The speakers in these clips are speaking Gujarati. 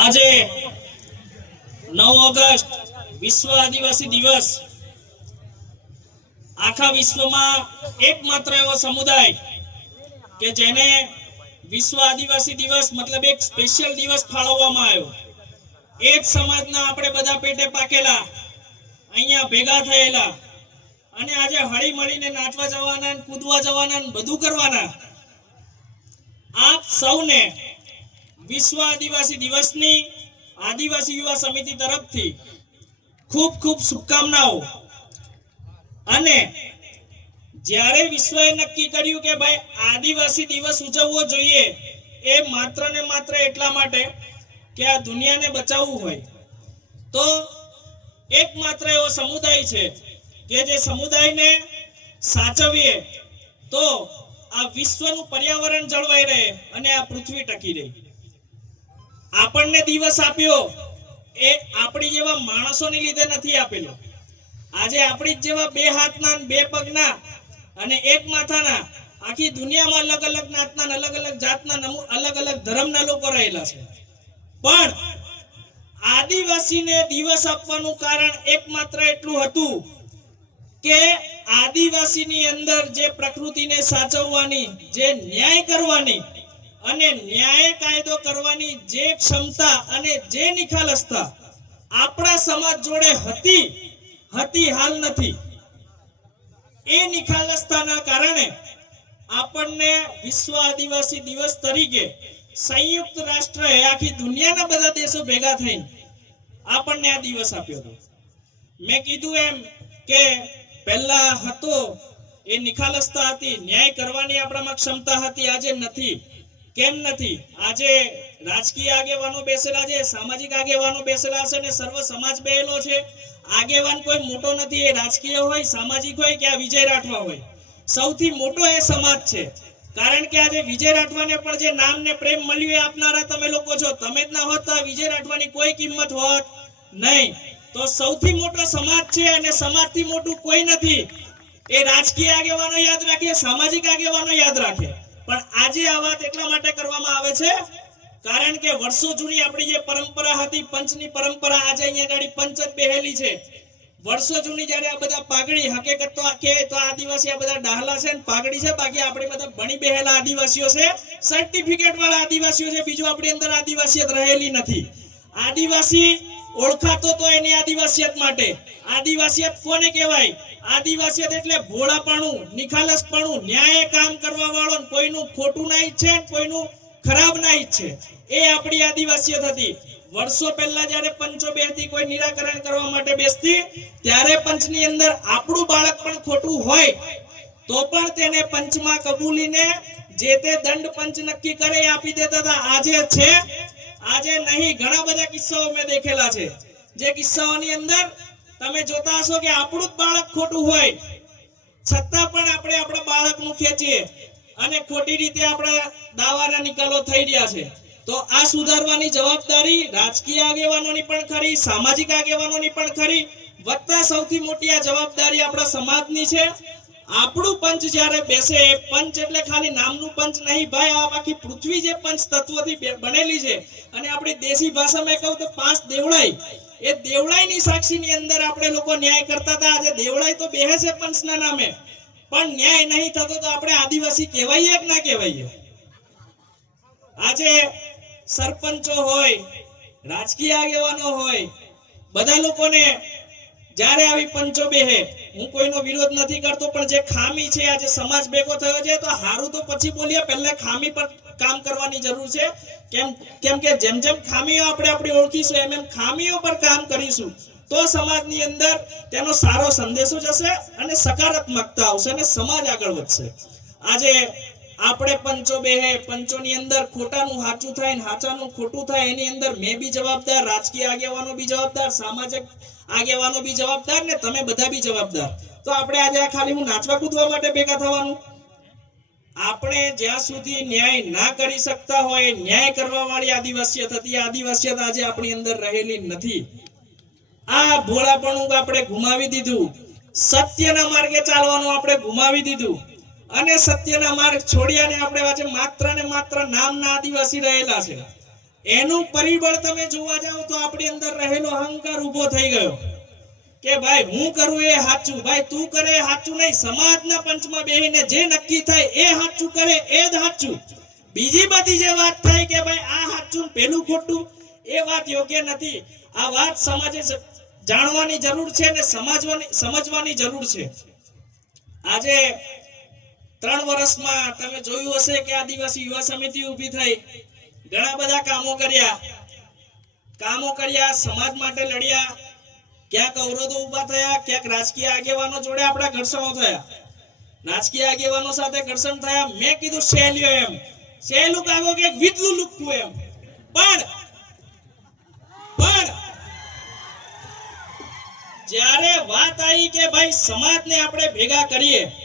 આજે નવ ઓગસ્ટ વિશ્વ આદિવાસી દિવસ. આખા વિશ્વમાં એકમાત્ર એવો સમુદાય કે જેને વિશ્વ આદિવાસી દિવસ મતલબ એક સ્પેશિયલ દિવસ ફાળવવામાં આવ્યો. એ જ સમાજના આપણે બધા પેટે પાકેલા, અહીંયા ભેગા થયેલા અને આજે હળી મળીને નાચવા જવાના કૂદવા જવાના બધું કરવાના, આપ સૌને વિશ્વ આદિવાસી દિવસની આદિવાસી યુવા સમિતિ તરફથી ખૂબ ખૂબ શુભકામનાઓ. અને જ્યારે વિશ્વએ નક્કી કર્યું કે ભાઈ આદિવાસી દિવસ ઉજવવો જોઈએ, એ માત્ર ને માત્ર એટલા માટે કે આ દુનિયાને બચાવવું હોય. તો એકમાત્ર એવો સમુદાય છે કે જે સમુદાયને સાચવીએ, તો આ વિશ્વનું પર્યાવરણ જળવાઈ રહે અને આ પૃથ્વી ટકી રહે. આપણને દિવસ આપ્યો એ આપણી જેવા માણસોની લીધે નથી આપેલો. આજે આપણી જેવા બે હાથના બે પગના અને એક માથાના આખી દુનિયામાં અલગ અલગ નાતના અલગ અલગ જાતના અલગ અલગ ધર્મના લોકો રહેલા છે. પણ આદિવાસીને દિવસ આપવાનું કારણ એકમાત્ર એટલું હતું કે આદિવાસીની અંદર જે પ્રકૃતિને સાચવવાની, જે ન્યાય કરવાની અને ન્યાય કાયદો કરવાની જે ક્ષમતા અને જે નિખાલસતા આપણા સમાજ જોડે હતી હતી હાલ નથી. એ નિખાલસતાના કારણે આપણને વિશ્વ આદિવાસી દિવસ તરીકે સંયુક્ત રાષ્ટ્રએ આખી દુનિયાના બધા દેશો ભેગા થઈને આપણને આ દિવસ આપ્યો હતો. મેં કીધું એમ કે પહેલા હતો, એ નિખાલસતા હતી, ન્યાય કરવાની આપણામાં ક્ષમતા હતી, આજે નથી. કેમ નથી? આજે રાજકીય આગેવાનો બેસેલા છે, સામાજિક આગેવાનો બેસેલા છે ને સર્વ સમાજ બેહેલો છે. આગેવાન કોઈ મોટો નથી, એ રાજકીય હોય, સામાજિક હોય કે આ વિજય રાઠવા હોય. સૌથી મોટો એ સમાજ છે. કારણ કે આજે વિજય રાઠવાને પણ જે નામ ને પ્રેમ મળ્યું એ આપનારા તમે લોકો છો. તમે જ ના હોત તો વિજય રાઠવાની કોઈ કિંમત હોત નહીં. તો સૌથી મોટો સમાજ છે અને સમાજથી મોટું કોઈ નથી. એ રાજકીય આગેવાનો યાદ રાખે, સામાજિક આગેવાનો યાદ રાખે. પણ આજે આ વાત એટલા માટે કરવામાં આવે છે, કારણ કે વર્ષો જૂની આપણી જે પરંપરા હતી, પંચની પરંપરા આજે અહીંયા ગાડી પંચ જ બેહેલી છે. વર્ષો જૂની જ્યારે આ બધા પાઘડી, હકીકત તો કે તો આદિવાસી આ બધા ડાહલા છે પાઘડી છે, બાકી આપણે બધા ભણી બેહેલા આદિવાસીઓ છે. સર્ટિફિકેટ વાળા આદિવાસીઓ છે, બીજું આપણી અંદર આદિવાસીયત રહેલી નથી. આદિવાસી ઓળખાતો તો એની આદિવાસીયત માટે. આદિવાસીયત કોને કહેવાય? આદિવાસીયત એટલે ભોળાપણું, નિખાલસપણું, ન્યાય કામ કરવા વાળો કોઈનું ખોટું ના ઈચ્છે કોઈનું ખરાબ ના ઈચ્છે. એ આપણી આદિવાસીયત હતી. વર્ષો પહેલા જ્યારે પંચો બેસતી કોઈ નિરાકરણ કરવા માટે બેસતી, ત્યારે પંચની અંદર આપણું બાળક પણ ખોટું હોય, તો પણ તેને પંચમાં કબૂલીને જે તે દંડ પંચ નક્કી કરે આપી દેતા હતા. આજે છે આજે નહીં, ઘણા બધા કિસ્સાઓ મેં દેખેલા છે. જે કિસ્સાઓની અંદર તમે જોતા હશો કે આપણું જ બાળક ખોટું હોય. છતાં પણ આપણે આપણા બાળકનું ખેંચીએ અને ખોટી રીતે આપણા દાવાના નિકાલો થઈ રહ્યા છે. તો આ સુધારવાની જવાબદારી રાજકીય આગેવાનોની પણ ખરી, સામાજિક આગેવાનોની પણ ખરી. વત્તા સૌથી મોટી આ જવાબદારી આપણા સમાજની છે. આપણું પંચ જ્યારે બેસે એ પંચ એટલે ખાલી નામનું પંચ નહીં ભાઈ, આ બાકી પૃથ્વી જે પંચ તત્વોથી બનેલી છે. અને આપણી દેશી ભાષામાં કહું તો પાંચ દેવળાઈ. એ દેવળાઈની સાક્ષીની અંદર આપણે લોકો ન્યાય કરતા હતા. આજે દેવળાઈ તો બેહે છે પંચના નામે. પણ ન્યાય નહીં થતો તો આપણે આદિવાસી કહેવાઈએ કે ના કહેવાઈએ? આજે સરપંચો હોય, રાજકીય આગેવાનો હોય, બધા લોકોને જ્યારે આવી પંચો બેહે હું કોઈનો વિરોધ નથી કરતો, પણ જે ખામી છે આજે સમાજ ભેગો થયો છે, તો હારું તો પછી બોલીએ. પહેલા ખામી પર કામ કરવાની જરૂર છે. કેમ કેમ કે જેમ જેમ ખામીઓ આપણે આપણી ઓળખીશું, એમ એમ ખામીઓ પર કામ કરીશું, તો સમાજની અંદર તેનો સારો સંદેશો જશે અને સકારાત્મકતા આવશે અને સમાજ આગળ વધશે. આજે આપણે પંચો બેહે પંચોની અંદર ખોટાનું સાચું થાય ને સાચાનું ખોટું થાય, એની અંદર મેં બી જવાબદાર, રાજકીય આગેવાનો બી જવાબદાર, સામાજિક આગેવાનો બી જવાબદાર ને તમે બધા બી જવાબદાર. તો આપણે આજે આ ખાલી હું નાચવા કૂદવા માટે ભેગા થવાનું? આપણે જ્યાં સુધી ન્યાય ના કરી શકતા હોય, ન્યાય કરવા વાળી આદિવાસીયત આ આદિવાસીયત આજે આપણી અંદર રહેલી નથી. આ ભોળાપણું આપણે ગુમાવી દીધું. સત્યના માર્ગે ચાલવાનું આપણે ગુમાવી દીધું. અને સત્યના માર્ગ છોડ્યાને આપણે વાંચે માત્ર ને માત્ર નામના આદિવાસી રહેલા છે. એનું પરિબળ તમે જોવા જાઓ તો આપણી અંદર રહેલો અહંકાર ઊભો થઈ ગયો. કે ભાઈ હું કરું એ સાચું, ભાઈ તું કરે એ સાચું નહીં, સમાજના પંચમાં બેહીને જે નક્કી થાય એ સાચું કરે એ જ સાચું. બીજી બધી જે વાત થાય કે ભાઈ આ સાચું પેલું ખોટું, એ વાત યોગ્ય નથી. આ વાત સમાજે જાણવાની જરૂર છે અને સમજવાની સમજવાની જરૂર છે. આજે ત્રણ વર્ષમાં તમે જોયું હશે કે આદિવાસી યુવા સમિતિ ઊભી થઈ. ઘણા બધા કામો કર્યા. કામો કર્યા, સમાજ માટે લડ્યા. ક્યાંક અવરોધો ઊભા થયા, ક્યાંક રાજકીય આગેવાનો જોડે આપણા ઘર્ષણો થયા. રાજકીય આગેવાનો સાથે ઘર્ષણ થયા. મેં કીધું સહેલ્યો એમ. સહેલું કાગો કે વિતલું લુકવું એમ. પણ પણ, જ્યારે વાત આવી કે ભાઈ સમાજને આપણે ભેગા કરીએ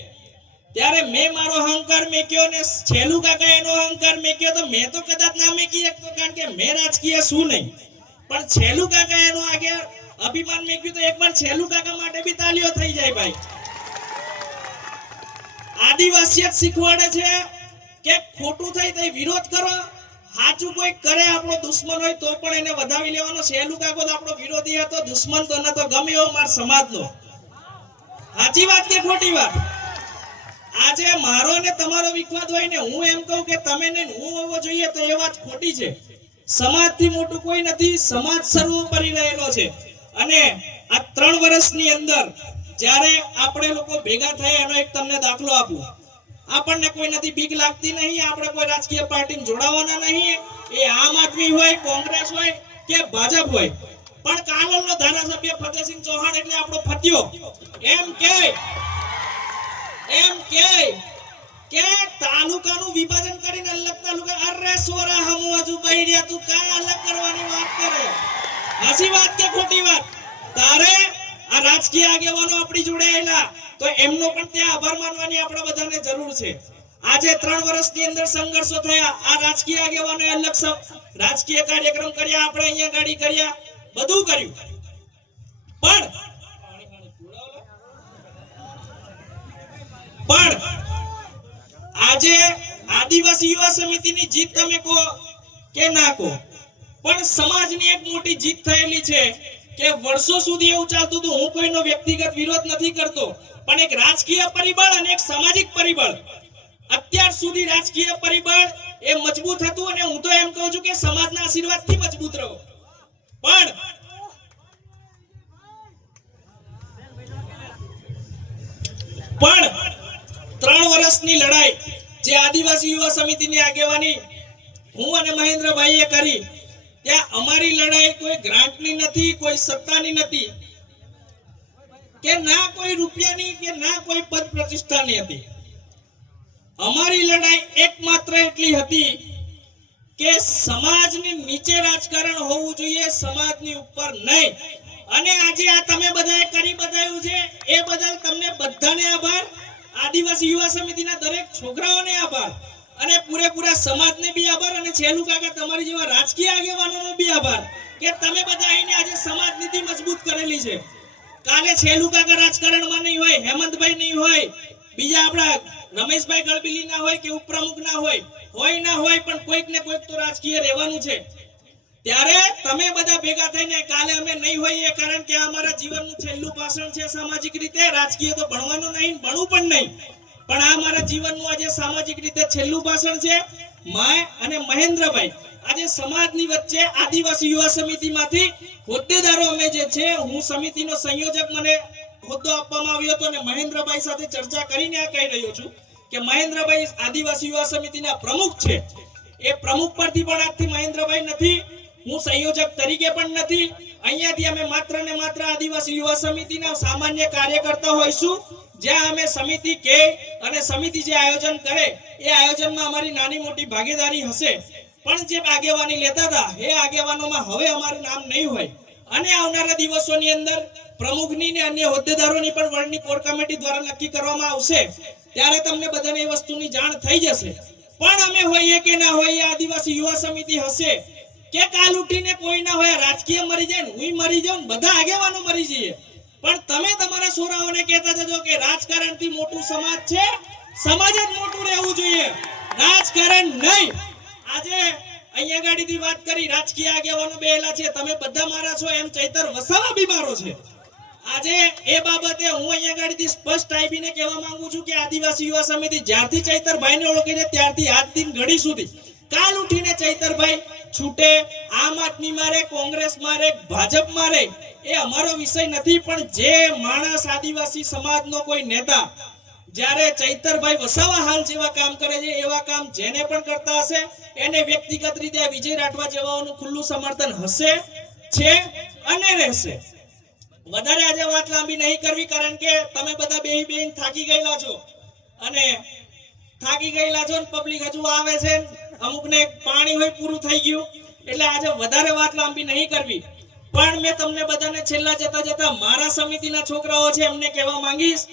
ત્યારે મેં મારો અહંકાર મેક્યો ને છેલ્લું કાકા એનો અહંકાર મેક્યો તો મેં તો કદાચ ના મેકી શકતો, કારણ કે મેં રાજકીય શું નહીં. પણ છેલ્લું કાકા એનો આગે અભિમાન મેક્યું તો એકવાર છેલ્લું કાકા માટે બી તાલીઓ થઈ જાય ભાઈ. આદિવાસીયત શીખવાડે છે કે ખોટું થઈ તો વિરોધ કરો, સાચું કોઈ કરે આપણો દુશ્મન હોય તો પણ એને વધાવી લેવાનો. છેલ્લું કાકો તો આપણો વિરોધી હતો, દુશ્મન તો ન તો ગમે એવો મારા સમાજનો. સાચી વાત કે ખોટી વાત? આજે મારો ને તમારો વિખવાદ હોય ને હું એમ કહું કે તમે ને હું હોવો જોઈએ તો એ વાત ખોટી છે. સમાજથી મોટું કોઈ નથી, સમાજ સર્વોપરી રહેલો છે. અને આ ત્રણ વર્ષની અંદર જ્યારે આપણે લોકો ભેગા થયા, એનો એક તમને દાખલો આપું. આપણને કોઈ નથી, બીક લાગતી નહીં, આપણે કોઈ રાજકીય પાર્ટી જોડાવાના નહીં. એ આમ આદમી હોય, કોંગ્રેસ હોય કે ભાજપ હોય. પણ કાલોલનો ધારાસભ્ય ફતેહસિંહ ચૌહાણ એટલે આપણો ફત્યો. એમ કે એમ કે કે તાલુકાનું વિભાજન કરીને અલગ તાલુકા, અરે સોરા હમુ હજુ બૈર્યા, તું કાય અલગ કરવાની વાત કરે? હાસી વાત કે ખોટી વાત? તારે આ રાજકીય આગેવાનો આપણી જોડે આવેલા તો એમનો પણ ત્યાં આભાર માનવાની આપણે બધાને જરૂર છે. આજે ત્રણ વર્ષની અંદર સંઘર્ષો થયા, આ રાજકીય આગેવાનો અલગ રાજકીય કાર્યક્રમ કર્યા, આપણે અહીંયા ગાડી કર્યા, બધું કર્યું. પણ પણ આજે આદિવાસી યુવા સમિતિની જીત તમે કહો કે ના કહો, પણ સમાજની એક મોટી જીત થયેલી છે કે વર્ષો સુધી એવું ચાલતું હતું, હું કોઈનો વ્યક્તિગત વિરોધ નથી કરતો, પણ એક રાજકીય પરિબળ અને એક સામાજિક પરિબળ, અત્યાર સુધી રાજકીય પરિબળ એ મજબૂત હતું અને હું તો એમ કહું છું કે સમાજના આશીર્વાદથી મજબૂત રહો. પણ પણ વર્ષની લડાઈ જે આદિવાસી યુવા સમિતિની આગેવાની હું અને મહેન્દ્રભાઈએ કરી. ત્યાં અમારી લડાઈ કોઈ ગ્રાન્ટની નથી, કોઈ સત્તાની નથી. કે ના કોઈ રૂપિયાની, કે ના કોઈ પદ પ્રતિષ્ઠાની હતી. અમારી લડાઈ એકમાત્ર એટલી હતી કે સમાજની નીચે રાજકારણ હોવું જોઈએ, સમાજની ઉપર નહીં. અને આજે આ તમે બધાએ કરી બતાવ્યું છે, એ બદલ તમને બધાને આભાર. આદિવાસી યુવા સમિતિના દરેક છોકરાઓને આભાર અને પૂરેપૂરા સમાજને બી આભાર અને છેલ્લું કાકા તમારી જેવા રાજકીય આગેવાનોનો બી આભાર કે તમે બધા આવીને આજે સમાજ નીતિ મજબૂત કરેલી છે. કાલે છેલ્લું કાકા રાજકારણમાં નહીં હોય, હેમંતભાઈ નહીં હોય, બીજા આપણા રમેશભાઈ ગળબીલી ના હોય કે ઉપપ્રમુખ ના હોય હોય ના હોય પણ કોઈક ને કોઈક તો રાજકીય રહેવાનું છે. ત્યારે તમે બધા ભેગા થઈને કાલે અમે નહીં હોઈએ કારણ કે અમારા જીવનનું છેલ્લું ભાષણ છે સામાજિક રીતે. રાજકીય તો ભણવાનું નહીં, ભણવું પણ નહીં. પણ આ મારા જીવનનું આજે સામાજિક રીતે છેલ્લું ભાષણ છે. માય અને મહેન્દ્રભાઈ. આજે સમાજની વચ્ચે આદિવાસી યુવા સમિતિમાંથી હોદ્દેદારો અમે જે છે, હું સમિતિનો સંયોજક મને હોદ્દો આપવામાં આવ્યો હતો અને મહેન્દ્રભાઈ સાથે ચર્ચા કરીને આ કહી રહ્યો છું કે મહેન્દ્રભાઈ આદિવાસી યુવા સમિતિના પ્રમુખ છે. એ પ્રમુખ પરથી પણ આજથી મહેન્દ્રભાઈ નથી. હું સંયોજક તરીકે પણ નથી. અહીંયાથી અમે માત્ર ને માત્ર આદિવાસી યુવા સમિતિના સામાન્ય કાર્યકર્તા હોઈશું. જ્યાં અમે સમિતિ કે અને સમિતિ જે આયોજન કરે, એ આયોજનમાં અમારી નાની મોટી ભાગીદારી હશે. પણ જે આગેવાની લેતા હતા, એ આગેવાનોમાં હવે અમારું નામ નહીં હોય. અને આવનારા દિવસોની અંદર પ્રમુખની ને અન્ય હોદ્દેદારોની પણ વર્ણની કોર કમિટી દ્વારા નક્કી કરવામાં આવશે. ત્યારે તમને બધાને એ વસ્તુની જાણ થઈ જશે. પણ અમે હોઈએ કે ના હોઈએ, આદિવાસી યુવા સમિતિ હશે. કે કાલ ઉઠીને કોઈ ના હોય, રાજકીય મરી જાય ને હુંય મરી જાઉં બધા આગેવાનો મરી જઈએ. પણ તમે તમારા છોરાઓને કહેતા જજો કે રાજકારણથી મોટું સમાજ છે. સમાજ જ મોટું રહેવું જોઈએ. રાજકારણ નહીં. આજે અહીંયા ગાડીથી વાત કરી, રાજકીય આગેવાનો બેહેલા છે, તમે બધા મારા છો, એમ ચૈતર વસાવા બી મારો છે. આજે એ બાબતે હું અહીંયા ગાડીથી સ્પષ્ટ આપીને કહેવા માંગુ છું કે આદિવાસી યુવા સમિતિ જ્યારથી ચૈતરભાઈને ઓળખી છે, ત્યારથી આજ દિન ઘડી સુધી કાલ ઉઠીને ચૈતરભાઈ છૂટે, આમ આદમી મારે, કોંગ્રેસ મારે, ભાજપ મારે, એ અમારો વિષય નથી, પણ જે માણસ આદિવાસી સમાજનો કોઈ નેતા, જ્યારે ચૈતરભાઈ વસાવા હાલ જેવા કામ કરે છે, એવા કામ જેને પણ કરતા હશે, એને વ્યક્તિગત રીતે વિજય રાઠવા જેવાઓનું ખુલ્લું સમર્થન હશે, છે અને રહેશે. વધારે આજે વાત લાંબી નહીં કરવી, કારણ કે તમે બધા બે બેન થાકી ગયેલા છો. અને થાકી ગયેલા છો ને પબ્લિક હજુ આવે છે અમુકને પાણી હોય પૂરું થઈ ગયું. એટલે આજે વધારે વાત લાંબી નહીં કરવી. પણ મેં તમને બધાને છેલ્લા જતા જતા મારા સમિતિના છોકરાઓ છે એમને કહેવા માંગીશ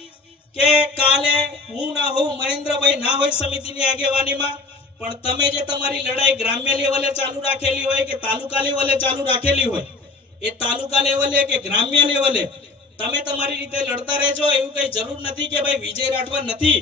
કે કાલે હું ના હોઉં, મહેન્દ્રભાઈ ના હોય સમિતિની આગેવાનીમાં, પણ તમે જે તમારી લડાઈ ગ્રામ્ય લેવલે ચાલુ રાખેલી હોય કે તાલુકા લેવલે ચાલુ રાખેલી હોય, એ તાલુકા લેવલે કે ગ્રામ્ય લેવલે, તમે તમારી રીતે લડતા રહેજો, એવું કઈ જરૂર નથી કે ભાઈ વિજય રાઠવા નથી.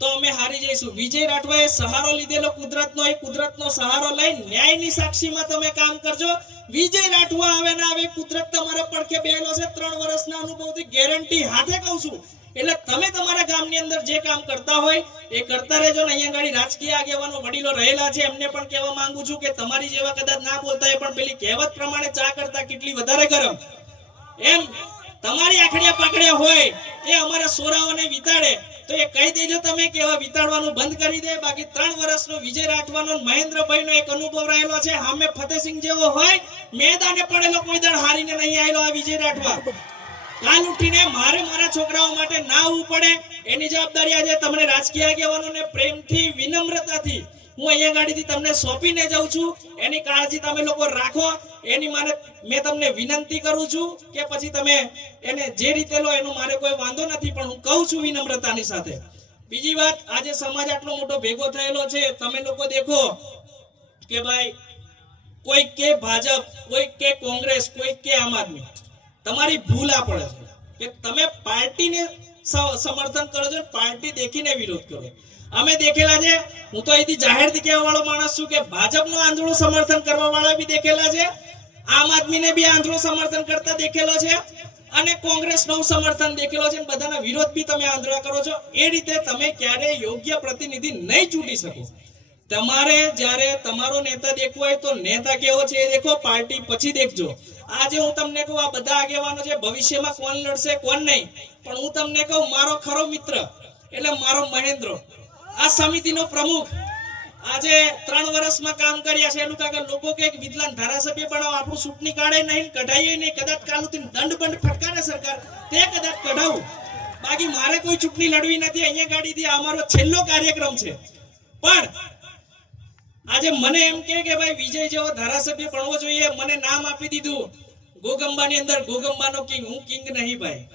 તો અમે હારી જઈશું. વિજય રાઠવાએ સહારો લીધેલો કુદરતનો, એ કુદરતનો સહારો લઈ ન્યાયની સાક્ષીમાં તમે કામ કરજો. વિજય રાઠવા આવે ના આવે, કુદરત તમારા પડખે બેહેલો છે. ત્રણ વર્ષના અનુભવથી ગેરંટી હાથે કહું છું. એટલે તમે તમારા ગામની અંદર જે કામ કરતા હોય, એ કરતા રહેજો ને. અહીંયા ગાડી રાજકીય આગેવાનો વડીલો રહેલા છે. એમને પણ કહેવા માંગુ છું કે તમારી જેવા કદાચ ના બોલતા હોય, પણ પેલી કહેવત પ્રમાણે ચા કરતા કેટલી વધારે ગરમ. એમ, તમારી આખડિયા પાકડ્યા હોય, એ અમારા સોરાઓને વિતાડે. તો એ કહી દેજો તમે કે હવે વિતાડવાનું બંધ કરી દે. બાકી ત્રણ વર્ષનો વિજય રાઠવાનો મહેન્દ્રભાઈનો એક અનુભવ રહેલો છે. સામે ફતેસિંહ જેવો હોય, મેદાને પડેલો કોઈ દળ હારીને નહીં આવેલો આ વિજય રાઠવા. કાલ ઉઠીને મારે મારા છોકરાઓ માટે ના આવવું પડે. એની જવાબદારી આજે તમને રાજકીય આગેવાનોને પ્રેમથી, વિનમ્રતાથી હું અહીંયા ગાડીથી તમને સોંપીને જાઉં છું. એની કાળજી તમે લોકો રાખો. એની મારે મેં તમને વિનંતી કરું છું કે પછી તમે એને જે રીતે લો, એનો મારે કોઈ વાંધો નથી, પણ હું કહું છું વિનમ્રતાની સાથે. બીજી વાત, આજે સમાજ આટલો મોટો ભેગો થયેલો છે. તમે લોકો દેખો કે ભાઈ, કોઈ કે ભાજપ, કોઈ કે કોંગ્રેસ, કોઈ કે આમ આદમી, તમારી ભૂલ આ પડે છે. કે તમે પાર્ટીને સમર્થન કરો છો પાર્ટી દેખીને વિરોધ કરો. અમે દેખેલા છે. હું તો અહીંથી જાહેરથી કહેવા વાળો માણસ છું કે ભાજપનું આંધળું સમર્થન કરવા વાળા બી દેખેલા છે. આમ આદમીને બી આંધળું સમર્થન કરતા દેખેલો છે. અને કોંગ્રેસનું સમર્થન દેખેલો છે બધાના વિરોધ બી તમે આંધળા કરો છો. એ રીતે તમે ક્યારે યોગ્ય પ્રતિનિધિ નહીં ચૂંટી શકો. તમારે જ્યારે તમારો નેતા દેખવો હોય તો નેતા કેવો છે એ દેખો, પાર્ટી પછી દેખજો. આજે હું તમને કહું, આ બધા આગેવાનો છે, ભવિષ્યમાં કોણ લડશે, કોણ નહીં. પણ હું તમને કહું, મારો ખરો મિત્ર, એટલે મારો મહેન્દ્ર આ સમિતિનો પ્રમુખ આજે ત્રણ વર્ષમાં કામ કર્યા છે. એનું કાકા લોકો કે વિદ્વાન ધારાસભ્ય બનાવો, આપણું ચૂંટણી કાઢે નહીં, કઢાઈએ નહીં, કદાચ કાલુથી દંડ બંડ ફટકારે સરકાર, તે કદાચ કઢાવું. બાકી મારે કોઈ ચૂંટણી લડવી નથી, અહીંયા ગાડીથી અમારો છેલ્લો કાર્યક્રમ છે. પણ આજે મને એમ કે કે ભાઈ વિજય જેવો ધારાસભ્ય બનવો જોઈએ. મને નામ આપી દીધું. ગોગંબાની અંદર ગોગંબાનો કિંગ. હું કિંગ નહીં ભાઈ.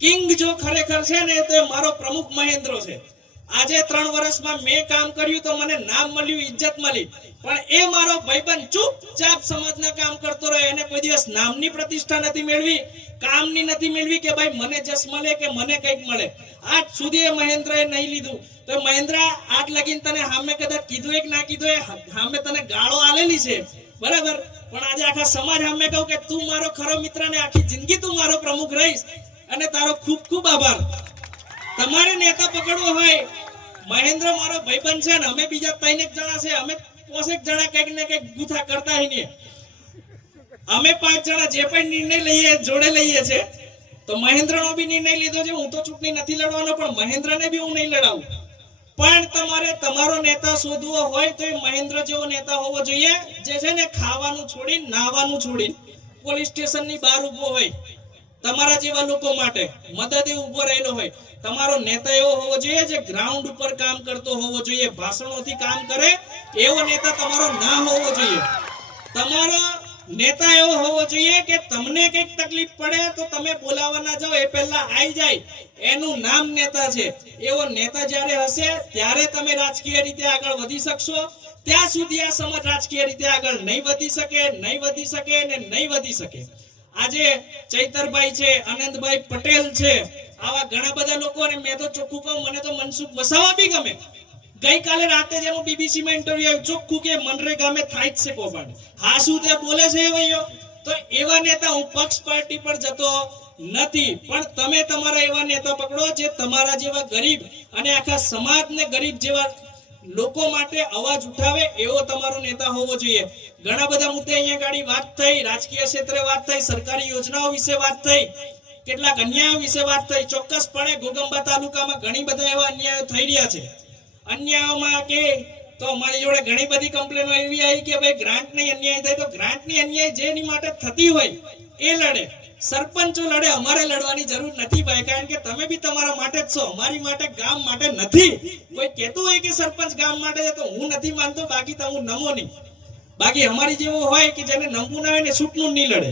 કિંગ જો ખરેખર છે ને, તો મારો પ્રમુખ મહેન્દ્ર છે. આજે ત્રણ વર્ષમાં મેં કામ કર્યું તો મને નામ મળ્યું, ઇજ્જત મળી. પણ એ મારો ભાઈબંધ ચૂપચાપ સમાજના કામ કરતો રહ્યો. એને કોઈ દિવસ નામની પ્રતિષ્ઠા નથી મેળવી, કામની નથી મેળવી કે ભાઈ મને જસ મળે કે મને કંઈક મળે. આજ સુધી એ મહેન્દ્રએ નહીં લીધું. તો મહેન્દ્ર, આજ લગીન તને હામે કદાચ કીધું એક, ના કીધું એ હામે તને ગાળો આલેલી છે. બરાબર? પણ આજે આખા સમાજ હામે કહું કે તું મારો ખરો મિત્ર ને આખી જિંદગી તું મારો પ્રમુખ રહીશ. અને તારો ખૂબ ખૂબ આભાર. તમારે નેતા પકડવો હોય, મહેન્દ્ર મારો ભાઈબંધ છે ને, અમે બીજા ત્રણ એક જણા છે, અમે પોસેક જણા કંઈક ને કંઈક ગુથા કરતા ને અમે પાંચ જણા જે પણ નિર્ણય લઈએ, જોડે લઈએ છે, તો મહેન્દ્રનો બી નિર્ણય લીધો છે, હું તો ચૂંટણી નથી લડવાનો, પણ મહેન્દ્રને બી હું નહીં લડાવું. પણ તમારે તમારો નેતા શોધવો હોય, તો એ મહેન્દ્ર જેવો નેતા હોવો જોઈએ, જે છે ને ખાવાનું છોડીને નાહવાનું છોડીને પોલીસ સ્ટેશનની બહાર ઊભો હોય. તમારા જેવા લોકો માટે મદદે ઊભો રહેલો હોય. તમારો નેતા એવો હોવો જોઈએ જે ગ્રાઉન્ડ ઉપર કામ કરતો હોવો જોઈએ, ભાષણોથી કામ કરે, એવો નેતા તમારો ના હોવો જોઈએ. તમારો નેતા એવો હોવો જોઈએ કે તમને કંઈક તકલીફ પડે તો તમે બોલાવવાના જાઓ, એ પહેલા આવી જાય. એનું નામ નેતા છે. એવો નેતા જ્યારે હશે, ત્યારે તમે રાજકીય રીતે આગળ વધી શકશો. ત્યાં સુધી આ સમાજ રાજકીય રીતે આગળ નહીં વધી શકે, નહીં વધી શકે ને નહીં વધી શકે. આજે ચૈતરભાઈ છે, આનંદભાઈ પટેલ છે, આવા ઘણા બધા લોકો અને મેં તો ચોખ્ખું કહું, મને તો મનસુખ વસાવા બી ગમે. ગઈકાલે રાતે જેનું બીબીસી માં ઇન્ટરવ્યુ આવ્યું, ચોખ્ખું કે મનરેગામે થાય જ છે કૌભાંડ. હા, શું તે બોલે છે ભાઈઓ? તો એવા નેતા હું પક્ષ પાર્ટી પર જતો નથી, પણ તમે તમારા એવા નેતા પકડો જે તમારા જેવા ગરીબ અને આખા સમાજને ગરીબ જેવા લોકો માટે અવાજ ઉઠાવે એવો તમારો નેતા હોવો જોઈએ. ઘણા બધા મુદ્દે અહીંયા ગાડી વાત થઈ, રાજકીય ક્ષેત્રે વાત થઈ, સરકારી યોજનાઓ વિશે વાત થઈ, કેટલાક અન્યાયો વિશે વાત થઈ. ચોક્કસપણે ગોગંબા તાલુકામાં ઘણી બધા એવા અન્યાયો થઈ રહ્યા છે. અન્યાયોમાં કે તો અમારી જોડે ઘણી બધી કમ્પ્લેનો એવી આવી કે ભાઈ ગ્રાન્ટની અન્યાય થાય, તો ગ્રાન્ટની અન્યાય જેની માટે થતી હોય એ લડે. સરપંચો લડે, અમારે લડવાની જરૂર નથી ભાઈ, કારણ કે તમે બી તમારા માટે જ છો, અમારી માટે ગામ માટે નથી. કોઈ કહેતું હોય કે સરપંચ ગામ માટે તો હું નથી માનતો, બાકી તો હું નમો નહીં. બાકી અમારી જેવો હોય કે જેને નમવું ના હોય ને છૂટનું નહીં લડે.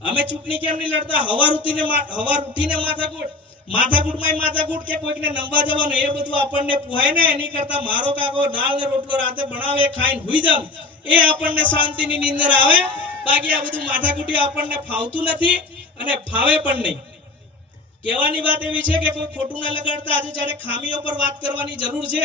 અમે ચૂંટણી કેમ નહીં લડતા? હવાર ઉઠીને હવાર ઉઠીને માથાકૂટ. માથાકૂટમાં માથાકૂટ કે કોઈકને નમવા જવાનું, એ બધું આપણને પુહાય ને, એની કરતા મારો કાકો દાળ ને રોટલો રાતે બનાવે, ખાઈને હુઈ જાવ એ આપણને શાંતિની નીંદર આવે. બાકી આ બધું માથાકૂટી આપણને ફાવતું નથી અને ફાવે પણ નહીં. કહેવાની વાત એવી છે કે કોઈ ખોટું ના લગાડતા. આજે જ્યારે ખામીઓ પર વાત કરવાની જરૂર છે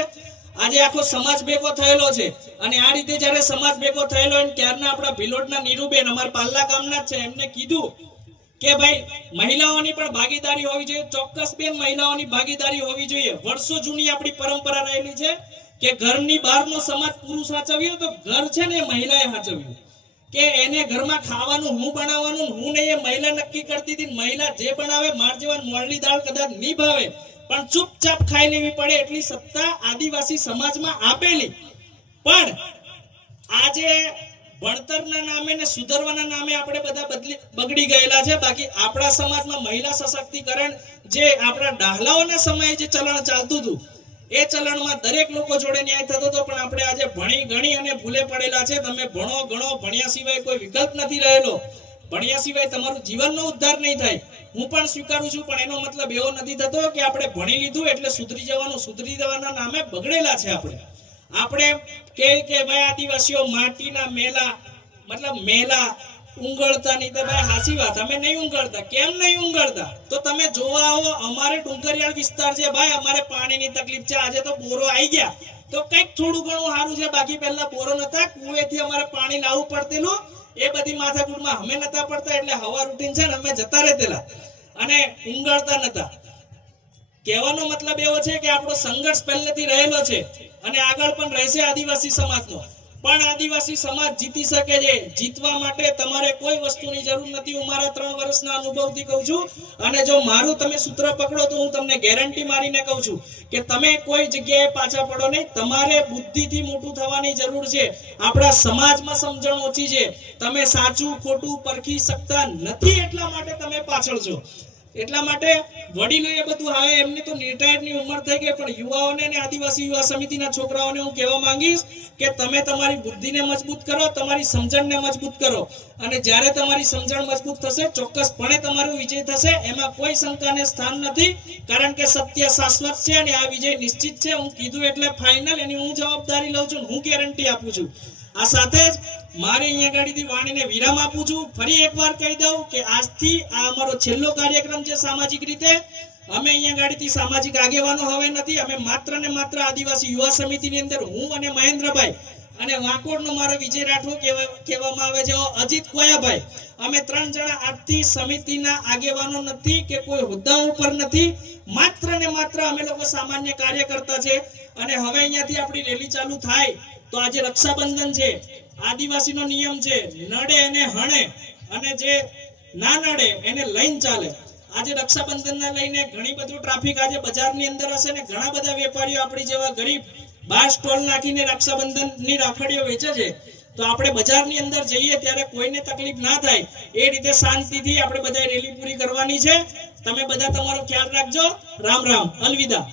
આજે આખો સમાજ ભેગો થયેલો છે. અને આ રીતે જ્યારે સમાજ ભેગો થયેલો ત્યારના આપણા ભિલોટના નીરુબેન અમારા પાલ્લા ગામના છે. એમને કીધું કે ભાઈ, મહિલાઓની પણ ભાગીદારી હોવી જોઈએ. ચોક્કસ બેન, મહિલાઓની ભાગીદારી હોવી જોઈએ. વર્ષો જૂની આપણી પરંપરા રહેલી છે કે ઘરની બહારનો સમાજ પુરુષ સાચવ્યો તો ઘર છે ને મહિલાએ સાચવ્યું. કે એને ઘરમાં ખાવાનું હું બનાવવાનું હું નહીં એ મહિલા નક્કી કરતી હતી. મહિલા જે બનાવે, માર જેવા મોળની દાળ કદાચ નહીં ભાવે. પણ ચૂપચાપ ખાઈ લેવી પડે એટલી સત્તા આદિવાસી સમાજમાં આપેલી. પણ આજે ભણતરના નામે ને સુધરવાના નામે આપણે બધા બદલી બગડી ગયેલા છે. બાકી આપણા સમાજમાં મહિલા સશક્તિકરણ જે આપણા ડાહલાઓના સમયે જે ચલણ ચાલતું હતું, એ ચલણમાં દરેક લોકો જોડે ન્યાય થતો હતો. પણ આપણે આજે ભણી ગણી અને ભૂલે પડેલા છે. તમે ભણો ગણો, ભણ્યા સિવાય કોઈ વિકલ્પ નથી રહેલો. ભણ્યા સિવાય તમારું જીવનનો ઉદ્ધાર નહીં થાય. હું પણ સ્વીકારું છું, પણ એનો મતલબ એવો નથી થતો કે આપણે ભણી લીધું એટલે સુધરી જવાનું, સુધરી જવાના નામે બગડેલા છે આપણે. આપણે કે કે ભાઈ આદિવાસીઓ માટીના મેલા, મતલબ મેલા ઉંગળતા નહીં. તો ભાઈ હાસી વાત, અમે નહીં ઉંગળતા કેમ નહીં ઉંગળતા તો તમે જોવા આવો, અમારે ડુંગરિયાળ વિસ્તાર છે ભાઈ, અમારે પાણીની તકલીફ છે. આજે તો બોરો આવી ગયા. તો કંઈક થોડું ઘણું સારું છે. બાકી પહેલા બોરો નતા કુવેથી અમારે પાણી લાવવું પડતેલું. એ બધી માથાકૂટમાં અમે નતા પડતા, એટલે હવા રૂટીન છે ને અમે જતા રહેતેલા. અને ઊંઘળતા નતા. કહેવાનો મતલબ એવો છે કે આપણો સંઘર્ષ પહેલેથી રહેલો છે અને આગળ પણ રહેશે આદિવાસી સમાજનો. પણ આદિવાસી સમાજ જીતી શકે છે. જીતવા માટે તમારે કોઈ વસ્તુની જરૂર નથી. હું મારા ત્રણ વર્ષના અનુભવથી કહું છું. અને જો મારું તમે સૂત્ર પકડો તો હું તમને ગેરંટી મારીને કહું છું કે તમે કોઈ જગ્યાએ પાછા પડો નહીં. તમારે બુદ્ધિથી મોટું થવાની જરૂર છે. આપણા સમાજમાં સમજણ ઓછી છે. તમે સાચું ખોટું પરખી શકતા નથી એટલા માટે તમે પાછળ છો. એટલા માટે વડીલો એ બધું હવે એમની તો રિટાયર્ડની ઉંમર થઈ ગઈ, પણ યુવાઓને અને આદિવાસી યુવા સમિતિના છોકરાઓને હું કહેવા માંગીશ કે તમે તમારી બુદ્ધિને મજબૂત કરો, તમારી સમજણને મજબૂત કરો. અને જ્યારે તમારી સમજણ મજબૂત થશે, ચોક્કસપણે તમારો વિજય થશે, એમાં કોઈ શંકાને સ્થાન નથી, કારણ કે સત્ય શાશ્વત છે અને આ વિજય નિશ્ચિત છે. હું કીધું એટલે ફાઇનલ એની હું જવાબદારી લઉં છું, હું ગેરંટી આપું છું. આ સાથે જ મારે અહીંયા ગાડીથી વાણીને વિરામ આપું છું. ફરી એકવાર કહી દઉં કે આજથી આ અમારો છેલ્લો કાર્યક્રમ છે સામાજિક રીતે. અમે અહીંયા ગાડીથી સામાજિક આગેવાનો હવે નથી. અમે માત્ર ને માત્ર આદિવાસી યુવા સમિતિની અંદર હું અને મહેન્દ્રભાઈ અને વાંકોડનો મારો વિજય રાઠોડ કહેવા- કહેવામાં આવે છે. અજીત કોયાભાઈ. અમે ત્રણ જણા આજથી સમિતિના આગેવાનો નથી કે કોઈ હોદ્દા ઉપર નથી. માત્ર ને માત્ર અમે લોકો સામાન્ય કાર્યકર્તા છે. અને હવે અહીંયાથી આપણી રેલી ચાલુ થાય. તો આજે રક્ષાબંધન છે, આદિવાસીનો નિયમ છે, નડે અને હણે, અને જે ના નડે એને લઈને ચાલે. આજે રક્ષાબંધનને લઈને ઘણી બધું ટ્રાફિક આજે બજારની અંદર હશે ને ઘણા બધા વેપારીઓ આપણી જેવા ગરીબ બાર સ્ટોલ નાખીને રક્ષાબંધનની રાખડીઓ વેચે છે. તો આપણે બજારની અંદર જઈએ ત્યારે કોઈને તકલીફ ના થાય. એ રીતે શાંતિથી આપણે બધા રેલી પૂરી કરવાની છે. તમે બધા તમારો ખ્યાલ રાખજો. રામ રામ. અલવિદા.